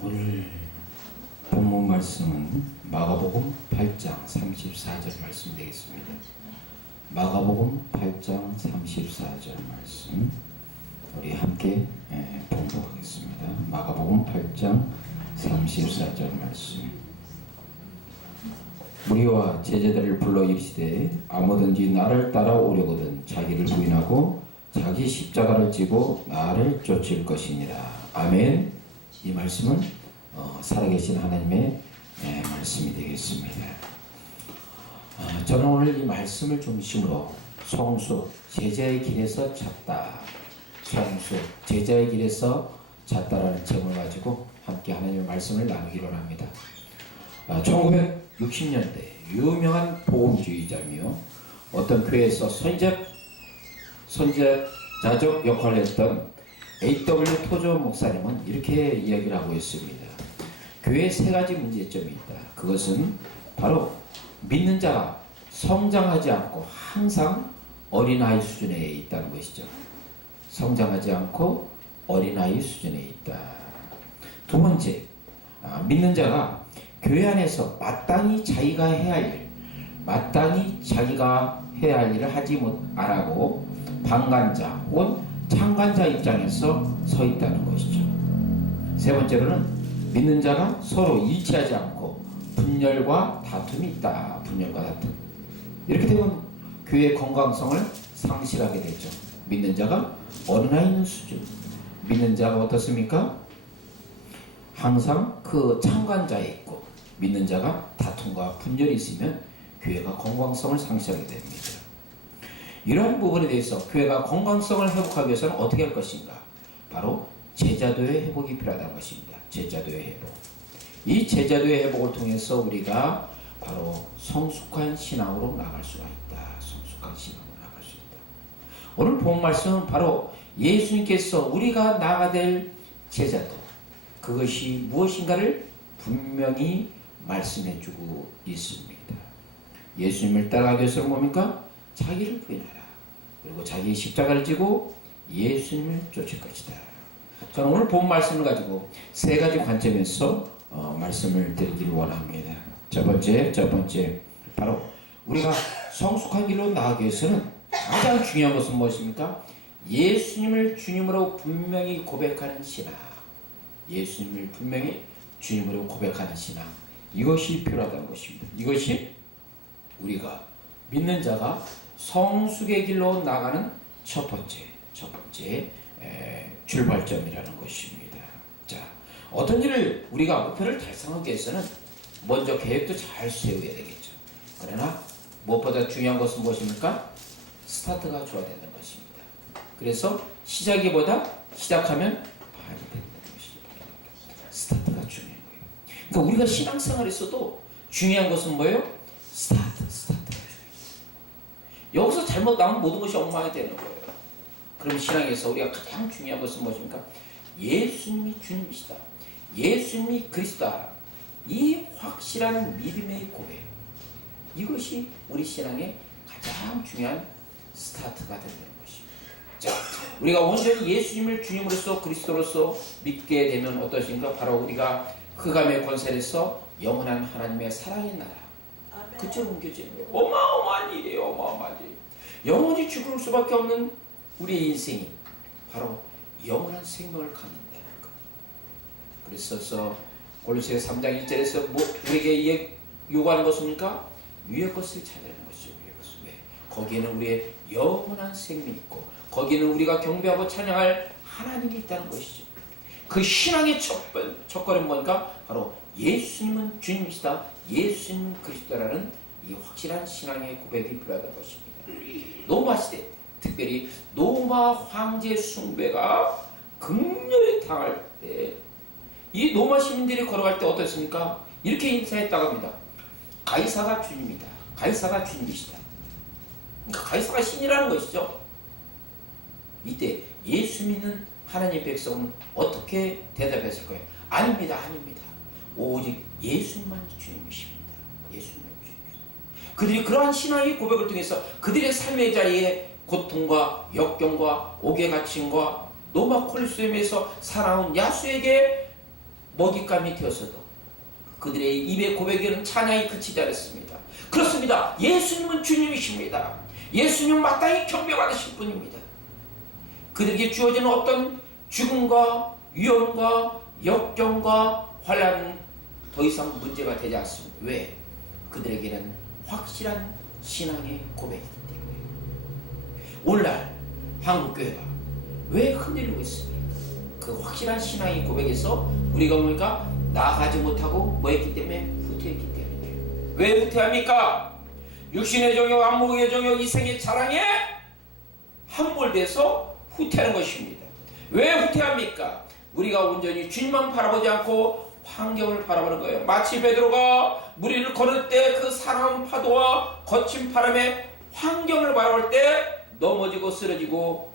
오늘 본문 말씀은 마가복음 8장 34절 말씀 되겠습니다. 마가복음 8장 34절 말씀 우리 함께 봉독하겠습니다. 마가복음 8장 34절 말씀. 무리와 제자들을 불러 이르시되 아무든지 나를 따라오려거든 자기를 부인하고 자기 십자가를 지고 나를 쫓을 것이니라. 아멘. 이 말씀은 살아계신 하나님의 말씀이 되겠습니다. 저는 오늘 이 말씀을 중심으로 성숙 제자의 길에서 찾다, 성숙 제자의 길에서 찾다라는 제목을 가지고 함께 하나님의 말씀을 나누기로 합니다. 1960년대 유명한 복음주의자며 어떤 교회에서 선제자적 역할을 했던 A.W. 토저 목사님은 이렇게 이야기를 하고 있습니다. 교회에 세 가지 문제점이 있다. 그것은 바로 믿는 자가 성장하지 않고 항상 어린아이 수준에 있다는 것이죠. 성장하지 않고 어린아이 수준에 있다. 두 번째, 믿는 자가 교회 안에서 마땅히 자기가 해야 할 일을 하지 안 하고 방관자 혹은 참관자 입장에서 서 있다는 것이죠. 세 번째로는 믿는 자가 서로 일치하지 않고 분열과 다툼이 있다. 분열과 다툼. 이렇게 되면 교회의 건강성을 상실하게 되죠. 믿는 자가 어린아이 있는 수준. 믿는 자가 어떻습니까? 항상 그 참관자에 있고 믿는 자가 다툼과 분열이 있으면 교회가 건강성을 상실하게 됩니다. 이러한 부분에 대해서 교회가 건강성을 회복하기 위해서는 어떻게 할 것인가? 바로 제자도의 회복이 필요하다는 것입니다. 제자도의 회복. 이 제자도의 회복을 통해서 우리가 바로 성숙한 신앙으로 나갈 수가 있다. 성숙한 신앙으로 나갈 수 있다. 오늘 본 말씀은 바로 예수님께서 우리가 나아가야 될 제자도, 그것이 무엇인가를 분명히 말씀해주고 있습니다. 예수님을 따라가기 위해서는 뭡니까? 자기를 부인하라. 그리고 자기의 십자가를 지고 예수님을 쫓을 것이다. 저는 오늘 본 말씀을 가지고 세 가지 관점에서 말씀을 드리기를 원합니다. 첫 번째 바로 우리가 성숙한 길로 나아가기 위해서는 가장 중요한 것은 무엇입니까? 예수님을 주님으로 분명히 고백하는 신앙. 예수님을 분명히 주님으로 고백하는 신앙. 이것이 필요하다는 것입니다. 이것이 우리가 믿는 자가 성숙의 길로 나가는 첫 번째 출발점이라는 것입니다. 자, 어떤 일을 우리가 목표를 달성하기 위해서는 먼저 계획도 잘 세워야 되겠죠. 그러나 무엇보다 중요한 것은 무엇입니까? 스타트가 좋아야 되는 것입니다. 그래서 시작보다 시작하면 발이 되는 것이죠. 스타트가 중요한 거예요. 그러니까 우리가 신앙생활에서도 중요한 것은 뭐예요? 스타트. 여기서 잘못 나오면 모든 것이 엉망이 되는 거예요. 그럼 신앙에서 우리가 가장 중요한 것은 무엇입니까? 예수님이 주님이시다. 예수님이 그리스도다. 이 확실한 믿음의 고백. 이것이 우리 신앙의 가장 중요한 스타트가 되는 것입니다. 자, 우리가 온전히 예수님을 주님으로서 그리스도로서 믿게 되면 어떠신가? 바로 우리가 흑암의 권세에서 영원한 하나님의 사랑의 나라. 그처럼 옮겨지는 거예요. 어마어마한 일이에요. 어마어마한 일. 영원히 죽을 수밖에 없는 우리의 인생이 바로 영원한 생명을 갖는다는 것. 그래서 골로새 3장 1절에서 우리에게 요구하는 것입니까? 위의 것을 찾으라는 것이죠. 위의 것을. 왜? 거기에는 우리의 영원한 생명이 있고 거기에는 우리가 경배하고 찬양할 하나님이 있다는 것이죠. 그 신앙의 첫걸음은 뭔가? 바로 예수님은 주님이시다. 예수님은 그리스도라는 이 확실한 신앙의 고백이 필요하다는 것입니다. 로마 시대, 특별히 로마 황제 숭배가 극렬히 당할 때 이 로마 시민들이 걸어갈 때 어떻습니까? 이렇게 인사했다고 합니다. 가이사가 주님이다. 가이사가 주님이시다. 그러니까 가이사가 신이라는 것이죠. 이때 예수 믿는 하나님의 백성은 어떻게 대답했을 거예요? 아닙니다. 오직 예수님만 주님이십니다. 예수님만 주님이십니다. 그들이 그러한 신앙의 고백을 통해서 그들의 삶의 자리에 고통과 역경과 옥의 갇힘과 로마 콜리세움에서 살아온 야수에게 먹잇감이 되어서도 그들의 입의 고백에는 찬양이 그치지 않았습니다. 그렇습니다. 예수님은 주님이십니다. 예수님은 마땅히 경배받으실 분입니다. 그들에게 주어지는 어떤 죽음과 위험과 역경과 환난은 더 이상 문제가 되지 않습니다. 왜? 그들에게는 확실한 신앙의 고백이기 때문에. 오늘날 한국교회가 왜 흔들리고 있습니까? 그 확실한 신앙의 고백에서 우리가 보니까 나아가지 못하고 뭐했기 때문에? 후퇴했기 때문에. 왜 후퇴합니까? 육신의 정욕, 안목의 정욕, 이생의 자랑에 함몰돼서 후퇴하는 것입니다. 왜 후퇴합니까? 우리가 온전히 주님만 바라보지 않고 환경을 바라보는 거예요. 마치 베드로가 무리를 걸을 때 그 사나운 파도와 거친 바람에 환경을 바라볼 때 넘어지고 쓰러지고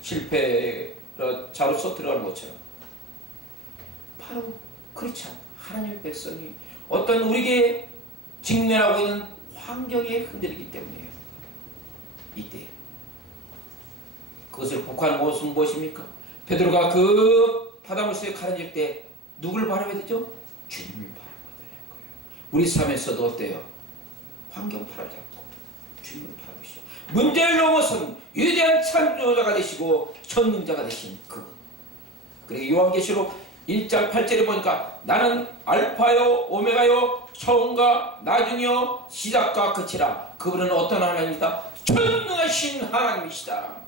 실패자로서 들어가는 것처럼, 바로 그렇지 않다. 하나님의 백성이 어떤 우리에게 직면하고 있는 환경에 흔들리기 때문이에요. 이때 그것을 복하는 것은 무엇입니까? 베드로가 그 바닷물속에 가라앉을 때 누굴 바라봐야 되죠? 주님을 바라봐야 되는 거예요. 우리 삶에서도 어때요? 환경 바라보지 않고 주님을 바라보시오. 문제를 넘어선 위대한 창조자가 되시고 전능자가 되신 그분. 그리고 요한계시록 1장 8절에 보니까 나는 알파요 오메가요 처음과 나중이요 시작과 끝이라. 그분은 어떤 하나님이다? 전능하신 하나님이시다.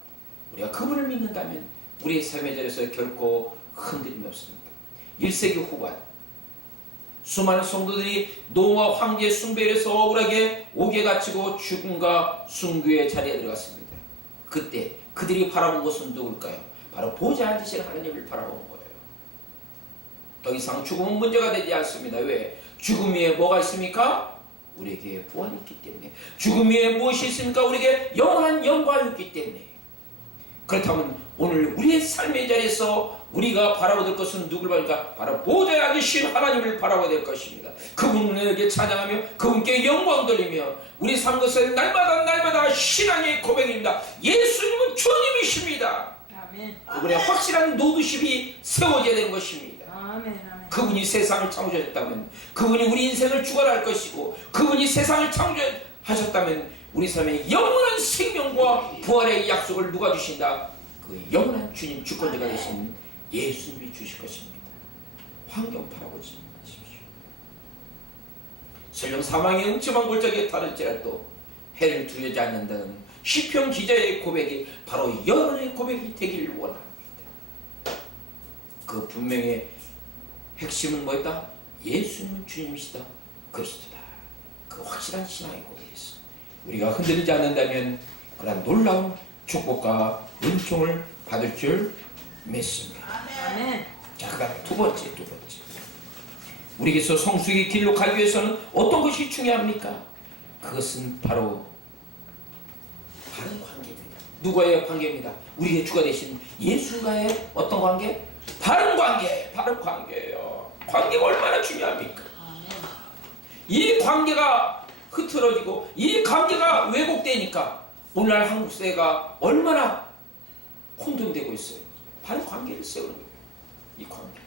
우리가 그분을 믿는다면 우리의 삶의 자리에서 결코 흔들림이 없습니다. 1세기 후반 수많은 성도들이 노아 황제의 숭배에서 억울하게 옥에 갇히고 죽음과 순교의 자리에 들어갔습니다. 그때 그들이 바라본 것은 누굴까요? 바로 보좌에 앉으신 하나님을 바라본 거예요. 더 이상 죽음은 문제가 되지 않습니다. 왜? 죽음 위에 뭐가 있습니까? 우리에게 부활이 있기 때문에. 죽음 위에 무엇이 있습니까? 우리에게 영원한 영광이 있기 때문에. 그렇다면 오늘 우리의 삶의 자리에서 우리가 바라봐야 될 것은 누굴 바랍니까? 바로 보좌에 앉으신 하나님을 바라봐야 될 것입니다. 그분에게 찬양하며 그분께 영광 돌리며 우리 삶 것에 날마다 신앙의 고백입니다. 예수님은 주님이십니다. 아멘. 그분의 확실한 노드십이 세워져야 되는 것입니다. 아멘. 아멘. 그분이 세상을 창조하셨다면, 그분이 우리 인생을 주관할 것이고, 그분이 세상을 창조하셨다면 우리 삶에 영원한 생명과 부활의 약속을 누가 주신다? 그 영원한 주님 주권자가 되신 예수님이 주실 것입니다. 환경 바라보지 마십시오. 설령 사망의 음침한 골짜기에 달할지라도 해를 두려지 않는다는 시편 기자의 고백이 바로 여러분의 고백이 되기를 원합니다. 그 분명히 핵심은 뭐였다? 예수님은 주님이시다. 그리스도다. 그 확실한 신앙의 고백이었어. 우리가 흔들리지 않는다면 그런 놀라운 축복과 은총을 받을 줄 믿습니다. 아멘. 자, 그 다음에 두 번째. 우리에게서 성숙의 길로 가기 위해서는 어떤 것이 중요합니까? 그것은 바로 바른 관계입니다. 누구와의 관계입니다? 우리의 주가 되신 예수와의 어떤 관계? 바른 관계예요. 관계가 얼마나 중요합니까? 이 관계가 흐트러지고 이 관계가 왜곡되니까 오늘날 한국 사회가 얼마나 혼돈되고 있어요. 바른 관계를 세우는 거예요. 이 관계.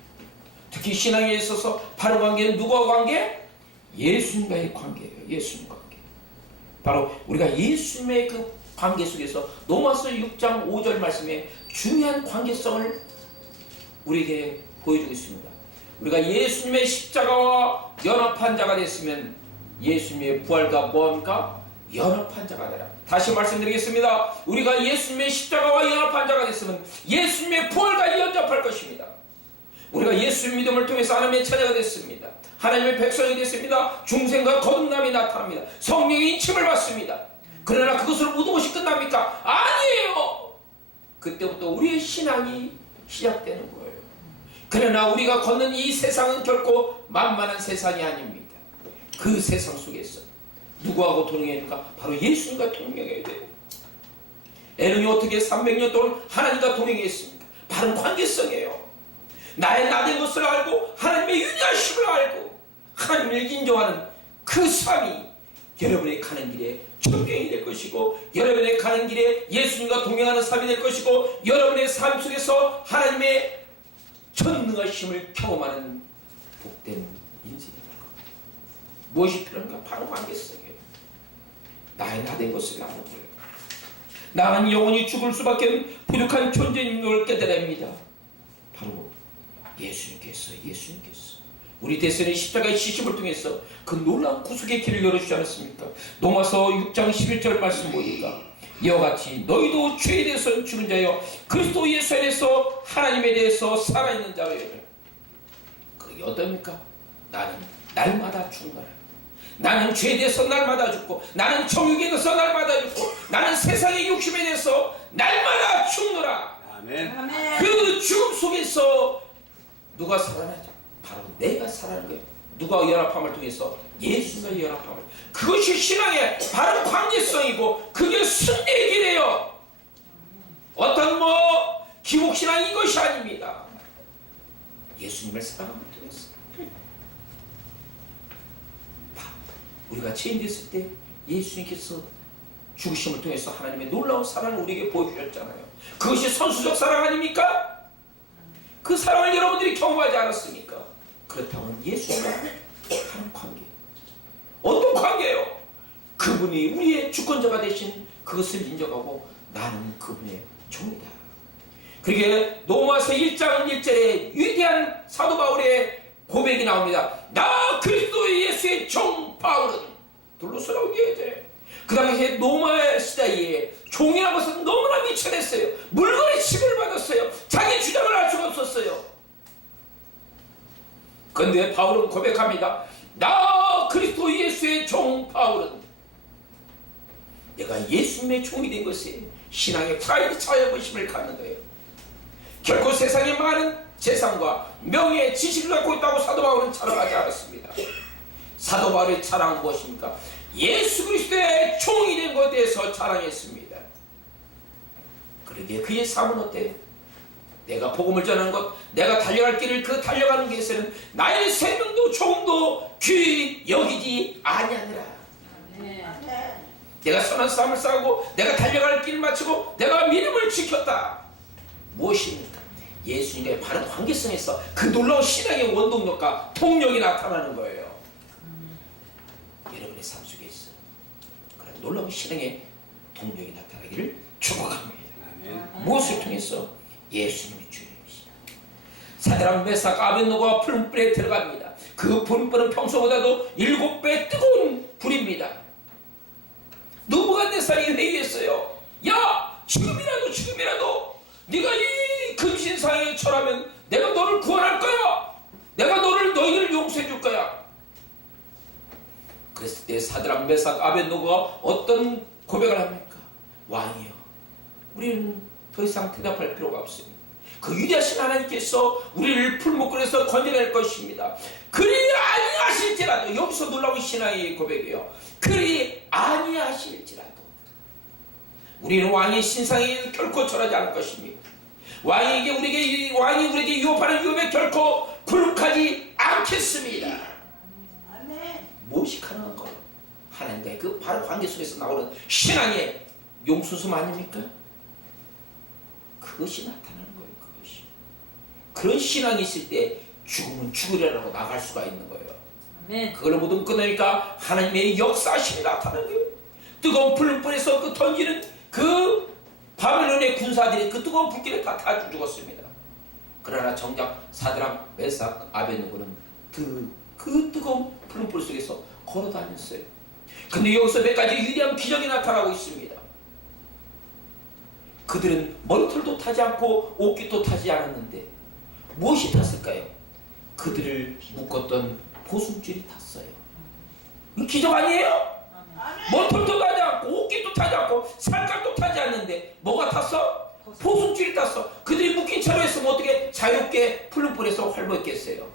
특히 신앙에 있어서 바른 관계는 누구와 관계? 예수님과의 관계예요. 예수님 관계. 바로 우리가 예수님의 그 관계 속에서 로마서 6장 5절 말씀에 중요한 관계성을 우리에게 보여주고 있습니다. 우리가 예수님의 십자가와 연합한 자가 됐으면 예수님의 부활과 뭐합니까? 연합한 자가 되라. 다시 말씀드리겠습니다. 우리가 예수님의 십자가와 연합한 자가 됐으면 예수님의 부활과 연합할 것입니다. 우리가 예수님 믿음을 통해서 하나님의 자녀가 됐습니다. 하나님의 백성이 됐습니다. 중생과 거듭남이 나타납니다. 성령의 인침을 받습니다. 그러나 그것으로 모든 것이 끝납니까? 아니에요. 그때부터 우리의 신앙이 시작되는 거예요. 그러나 우리가 걷는 이 세상은 결코 만만한 세상이 아닙니다. 그 세상 속에서 누구하고 동행해야 됩니까? 바로 예수님과 동행해야 돼요. 에녹이 어떻게 300년 동안 하나님과 동행했습니까? 바른 관계성이에요. 나의 나된 것을 알고 하나님의 유일하심을 알고 하나님을 인정하는 그 삶이 여러분의 가는 길에 전경이 될 것이고, 여러분의 가는 길에 예수님과 동행하는 삶이 될 것이고, 여러분의 삶 속에서 하나님의 전능하심을 경험하는 복된 인생이 될 겁니다. 무엇이 필요한가? 바로 관계성이에요. 나의 나된 것을 아는 거예요. 나는 영원히 죽을 수밖에 부족한 존재인 걸 깨달아야 합니다. 바로 예수님께서 우리 대선의 십자가의 시심을 통해서 그 놀라운 구속의 길을 열어주지 않았습니까? 로마서 6장 11절 말씀 보니까 이와 같이 너희도 죄에 대해서 죽은 자여 그리스도 예수 안에서 하나님에 대해서 살아있는 자여. 그게 어떻습니까? 나는 날마다 죽노라. 나는 죄에 대해서 날마다 죽고, 나는 정욕에 대해서 날마다 죽고, 나는 세상의 욕심에 대해서 날마다 죽노라. 아멘. 그 죽음 속에서 누가 살아나죠? 바로 내가 살아나는 거예요. 누가 연합함을 통해서? 예수님과 연합함을. 그것이 신앙의 바른 관계성이고 그게 승리의 길이에요. 어떤 기복신앙 이것이 아닙니다. 예수님을 사랑함을 통해서. 우리가 죄인됐을 때 예수님께서 죽으심을 통해서 하나님의 놀라운 사랑을 우리에게 보여주셨잖아요. 그것이 선수적 사랑 아닙니까? 그 사랑을 여러분들이 경험하지 않았습니까? 그렇다면 예수님과 하는 관계, 어떤 관계예요? 그분이 우리의 주권자가 되신 그것을 인정하고 나는 그분의 종이다. 그러기에 로마서 1장 1절에 위대한 사도 바울의 고백이 나옵니다. 나 그리스도 예수의 종 바울은 둘러서라고 얘기해야. 그 당시에 로마 시대에 종이라는 것은 너무나 미천했어요. 물건의 취급을 받았어요. 자기 주장을 할 수가 없었어요. 그런데 바울은 고백합니다. 나 그리스도 예수의 종 바울은 내가 예수님의 종이 된 것이 신앙의 프라이드 자유의심을 갖는 거예요. 결코 세상에 많은 재산과 명예, 지식을 갖고 있다고 사도 바울은 자랑하지 않았습니다. 사도 바울의 자랑은 무엇입니까? 예수 그리스도의 종이 된 것에 대해서 자랑했습니다. 그러기에 그의 삶은 어때요? 내가 복음을 전하는 것, 내가 달려갈 길을 그 달려가는 것에는 나의 생명도 조금도 귀히 여기지 아니하느라. 내가 선한 싸움을 싸우고 내가 달려갈 길을 마치고 내가 믿음을 지켰다. 무엇입니까? 예수님과의 바른 관계성에서 그 놀라운 신앙의 원동력과 동력이 나타나는 거예요. 여러분의 삶 속에 있어 그런 놀라운 신앙의 동력이 나타나기를 축복합니다. 무엇을 통해서? 예수님이 주님이시다. 사드락 메삭 아벳노고가 푸른불에 들어갑니다. 그 푸른불은 평소보다도 7배 뜨거운 불입니다. 느부갓네살이 회의했어요. 야, 지금이라도 네가 이 금신상에 처하면 내가 너를 구원할 거야. 내가 너희를 용서해 줄 거야. 그랬을 때 사드락 메삭 아벳노고가 어떤 고백을 합니까? 왕이여, 우리는 더 이상 대답할 필요가 없습니다. 그 위대하신 하나님께서 우리를 풀목걸이에서 건져낼 것입니다. 그리 아니하실지라도, 여기서 놀라운 신앙의 고백이에요. 그리 아니하실지라도 우리는 왕의 신상에 결코 절하지 않을 것입니다. 왕이 우리에게 유혹하는 유혹에 결코 굴복하지 않겠습니다. 무엇이 가능한 거예요? 하나님과의 그 바로 관계 속에서 나오는 신앙의 용수숨 아닙니까? 그것이 나타나는 거예요. 그것이. 그런 신앙이 있을 때 죽으면 죽으려고 나갈 수가 있는 거예요. 그걸 모두 끊으니까 하나님의 역사심이 나타나는 거예요. 뜨거운 불불에서 그 던지는 그 바벨론의 군사들이 그 뜨거운 불길에 다 죽었습니다. 그러나 정작 사드락 메삭 아벳노고는 그 뜨거운 불불 속에서 걸어 다녔어요. 근데 여기서 몇 가지 위대한 기적이 나타나고 있습니다. 그들은 머리털도 타지 않고 옷깃도 타지 않았는데 무엇이 탔을까요? 그들을 묶었던 보승줄이 탔어요. 이 기적 아니에요? 머리털도 타지 않고 옷깃도 타지 않고 살갗도 타지 않는데 뭐가 탔어? 보승줄이 탔어. 그들이 묶인 채로 했으면 어떻게 자유롭게 푸른 불에서 활보했겠어요?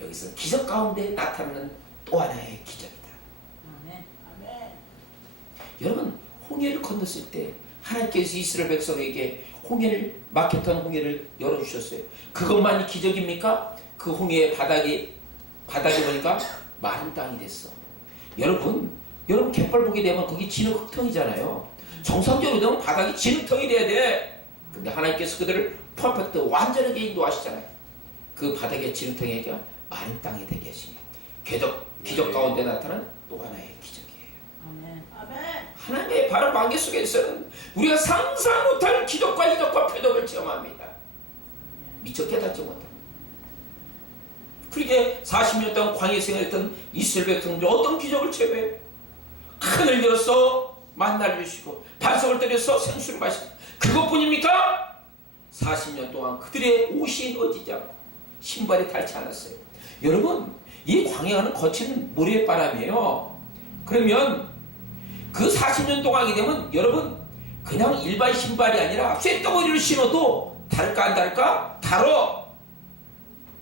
여기서 기적 가운데 나타나는 또 하나의 기적이다. 여러분, 홍해를 건넜을 때 하나님께서 이스라엘 백성에게 막혔던 홍해를 열어주셨어요. 그것만이 기적입니까? 그 홍해의 바닥이 보니까 마른 땅이 됐어. 여러분 갯벌 보게 되면 거기 진흙 흙탕이잖아요. 정상적으로 되면 바닥이 진흙탕이 돼야 돼. 근데 하나님께서 그들을 퍼펙트 완전하게 인도하시잖아요. 그 바닥의 지름덩이가 마른 땅이 되게 하시니 기적 가운데 나타난 또 하나의 기적이에요. 아멘. 하나님의 바로 관계 속에서는 우리가 상상 못할 기적과 이적과 표적을 체험합니다. 미처 깨닫지 못합니다. 그러게 40년 동안 광야 생활했던 이스라엘 백성들이 어떤 기적을 체험해요? 하늘 열어서 만나를 주시고 반석을 때려서 생수를 마시고 그것뿐입니까? 40년 동안 그들의 옷이 어지지 않고 신발이 닳지 않았어요. 여러분, 이 광야는 거친 모래바람이에요. 그러면 그 40년 동안 하게 되면 여러분 그냥 일반 신발이 아니라 쇳덩어리를 신어도 다를까 안 다를까? 다뤄.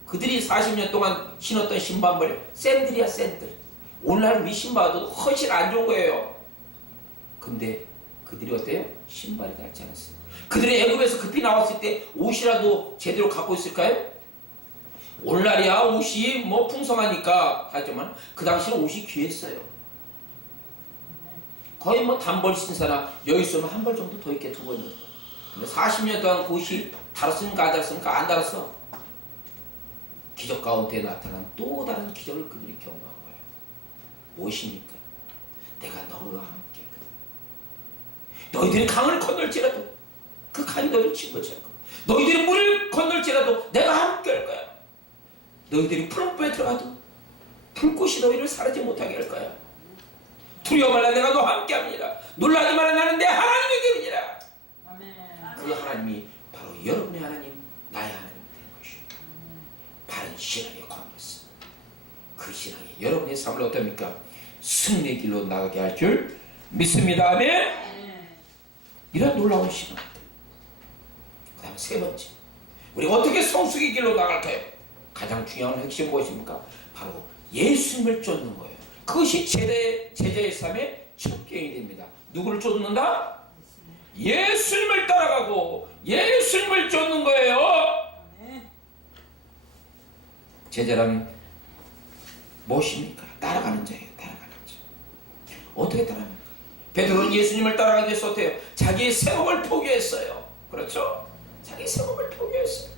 그들이 40년 동안 신었던 신발이 샌들이야, 샌들. 오늘날 우리 신발도 훨씬 안 좋은 거예요. 근데 그들이 어때요? 신발이 닳지 않았어요. 그들이 애굽에서 급히 나왔을 때 옷이라도 제대로 갖고 있을까요? 오늘날이야 옷이 뭐 풍성하니까 하지만 그 당시는 옷이 귀했어요. 거의 뭐 단벌 신사나 여기 있으면 한 벌 정도 더 있게 두 벌. 근데 40년 동안 그 옷이 달았습니까 안 달았습니까? 안 달았어. 기적 가운데 나타난 또 다른 기적을 그들이 경험한 거예요. 무엇입니까? 내가 너와 함께 너희들이 강을 건널지라도 그 강이 너희를 침몰치 않고 너희들이 물을 건널지라도 내가 함께 할 거야. 너희들이 풀무불에 들어가도 불꽃이 너희를 사라지 못하게 할 거야. 두려워 말라 내가 너와 함께 합니다. 놀라지 말라 나는 내 하나님의 되리니라. 그 하나님이 바로 여러분의 하나님, 나의 하나님이 되는 것이요. 바른 신앙의 관계였습니다. 그 신앙이 여러분의 삶을 어떻습니까? 승리의 길로 나가게 할 줄 믿습니다. 아멘. 이런 놀라운 신앙들. 그 다음 세 번째, 우리가 어떻게 성숙의 길로 나갈까요? 가장 중요한 핵심 무엇입니까? 바로 예수님을 쫓는 거예요. 그것이 제자의 삶의 첫 계획이 됩니다. 누구를 쫓는다? 예수님을 따라가고 예수님을 쫓는 거예요. 제자란 무엇입니까? 따라가는 자예요. 따라가는 자. 어떻게 따라갑니까? 베드로는 예수님을 따라가기 위해서 어때요? 자기의 생업을 포기했어요. 그렇죠? 자기 생업을 포기했어요.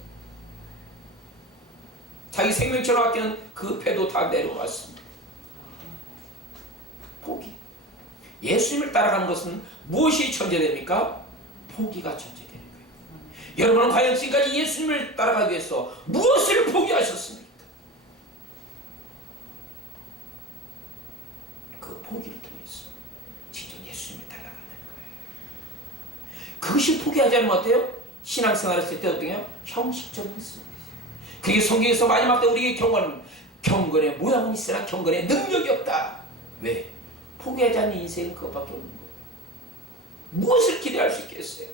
자기 생명처럼 아끼는 그 배도 다 내려왔습니다. 포기. 예수님을 따라가는 것은 무엇이 전제됩니까? 포기가 전제되는 거예요. 여러분은 과연 지금까지 예수님을 따라가기 위해서 무엇을 포기하셨습니까? 그 포기를 통해서 진정 예수님을 따라가는 거예요. 그것이 포기하지 않으면 어때요? 신앙생활을 했을 때 어떠냐? 형식적인 승리. 그게 성경에서 마지막 때 우리에게 경건의 모양은 있으나 경건의 능력이 없다. 왜? 포기하지 않는 인생은 그것밖에 없는 거예요. 무엇을 기대할 수 있겠어요?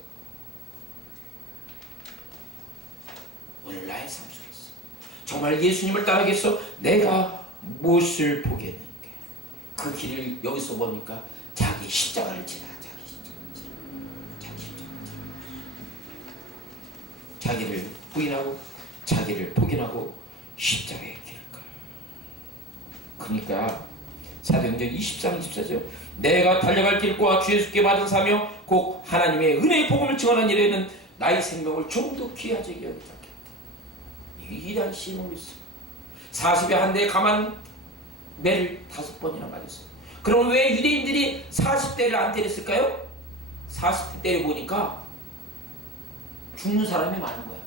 오늘 나의 삶 속에서 정말 예수님을 따르기 위해서 내가 무엇을 포기했는가? 그 길을 여기서 보니까 자기 십자가를 지나 자기를 부인하고 자기를 포기하고 십자가의 길을 가. 그러니까 사도행전 23, 24절 내가 달려갈 길과 주 예수께 받은 사명 곧 하나님의 은혜의 복음을 증언한 일에는 나의 생명을 좀 더 귀하게 여기지 않겠다. 위대한 신용을 있습니다. 40에 한 대에 가만 매를 5번이나 맞았어요. 그럼 왜 유대인들이 40대를 안 때렸을까요? 40대 때려보니까 죽는 사람이 많은 거야.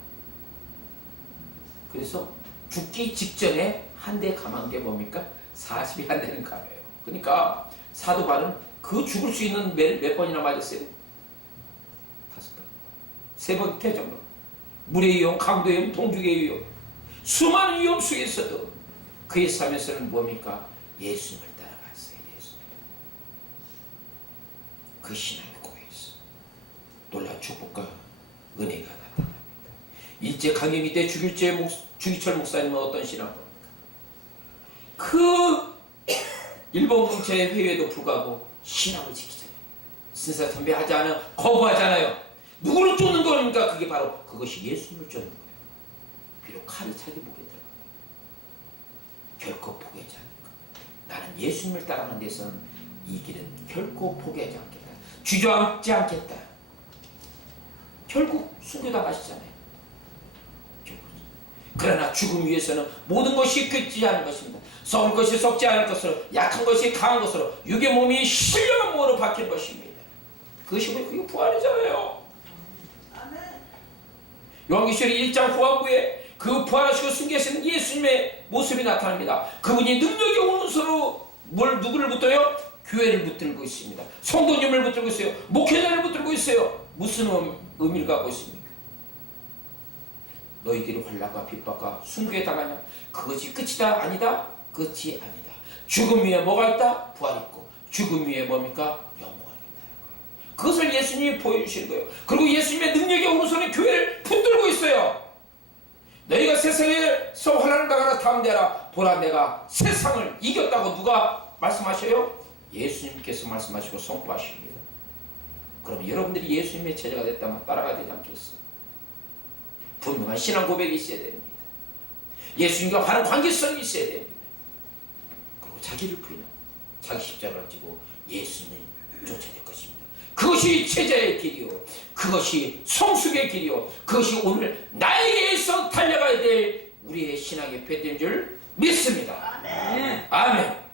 그래서 죽기 직전에 한 대 감한 게 뭡니까? 40이 한 대는 감해요. 그러니까 사도 바울은 그 죽을 수 있는 매를 몇 번이나 맞았어요? 5번. 3번 태정로. 물의 위험, 강도의 위험, 동죽의 위험. 수많은 위험 속에서도 그의 삶에서는 뭡니까? 예수님을 따라갔어요. 예수님. 그 신앙이 고해있어. 놀라운 축복과 은혜가 나타납니다. 일제 강점기 때 주기철 목사님은 어떤 신앙입니까? 그 일본 공채의 회유에도 불구하고 신앙을 지키잖아요. 신사 선배하지 않아요. 거부하잖아요. 누구를 쫓는 겁니까? 그게 바로 그것이 예수님을 쫓는 거예요. 비록 칼이 자기 목에 들어가요. 결코 포기하지 않을 거예요. 나는 예수님을 따라가는 데서는 이 길은 결코 포기하지 않겠다. 주저앉지 않겠다. 결국 순교당하시잖아요. 그러나 죽음 위에서는 모든 것이 끝지 않은 것입니다. 썩을 것이 썩지 않을 것으로, 약한 것이 강한 것으로, 육의 몸이 신령한 몸으로 바뀐 것입니다. 그것이 그게 부활이잖아요. 요한계시록 1장 후반부에 그 부활하시고 승계하시는 예수님의 모습이 나타납니다. 그분이 능력의 오른손으로 누구를 붙들어요? 교회를 붙들고 있습니다. 성도님을 붙들고 있어요. 목회자를 붙들고 있어요. 무슨 의미를 갖고 있습니까? 너희들이 환난과 핍박과 순교에 당하냐? 그것이 끝이다? 아니다? 끝이 아니다. 죽음 위에 뭐가 있다? 부활이 있고, 죽음 위에 뭡니까? 영광이 있다. 그것을 예수님이 보여주시는 거예요. 그리고 예수님의 능력의 오른손에 교회를 붙들고 있어요. 너희가 세상에서 환난을 당하나 담대하라. 보라, 내가 세상을 이겼다고 누가 말씀하셔요? 예수님께서 말씀하시고 선포하십니다. 그럼 여러분들이 예수님의 제자가 됐다면 따라가야 되지 않겠어요? 분명한 신앙 고백이 있어야 됩니다. 예수님과 바른 관계성이 있어야 됩니다. 그리고 자기를 부인하고 자기 십자가를 지고 예수님을 쫓아낼 것입니다. 그것이 제자의 길이요, 그것이 성숙의 길이요, 그것이 오늘 나에게서 달려가야 될 우리의 신앙의 배된 줄 믿습니다. 아멘. 아멘.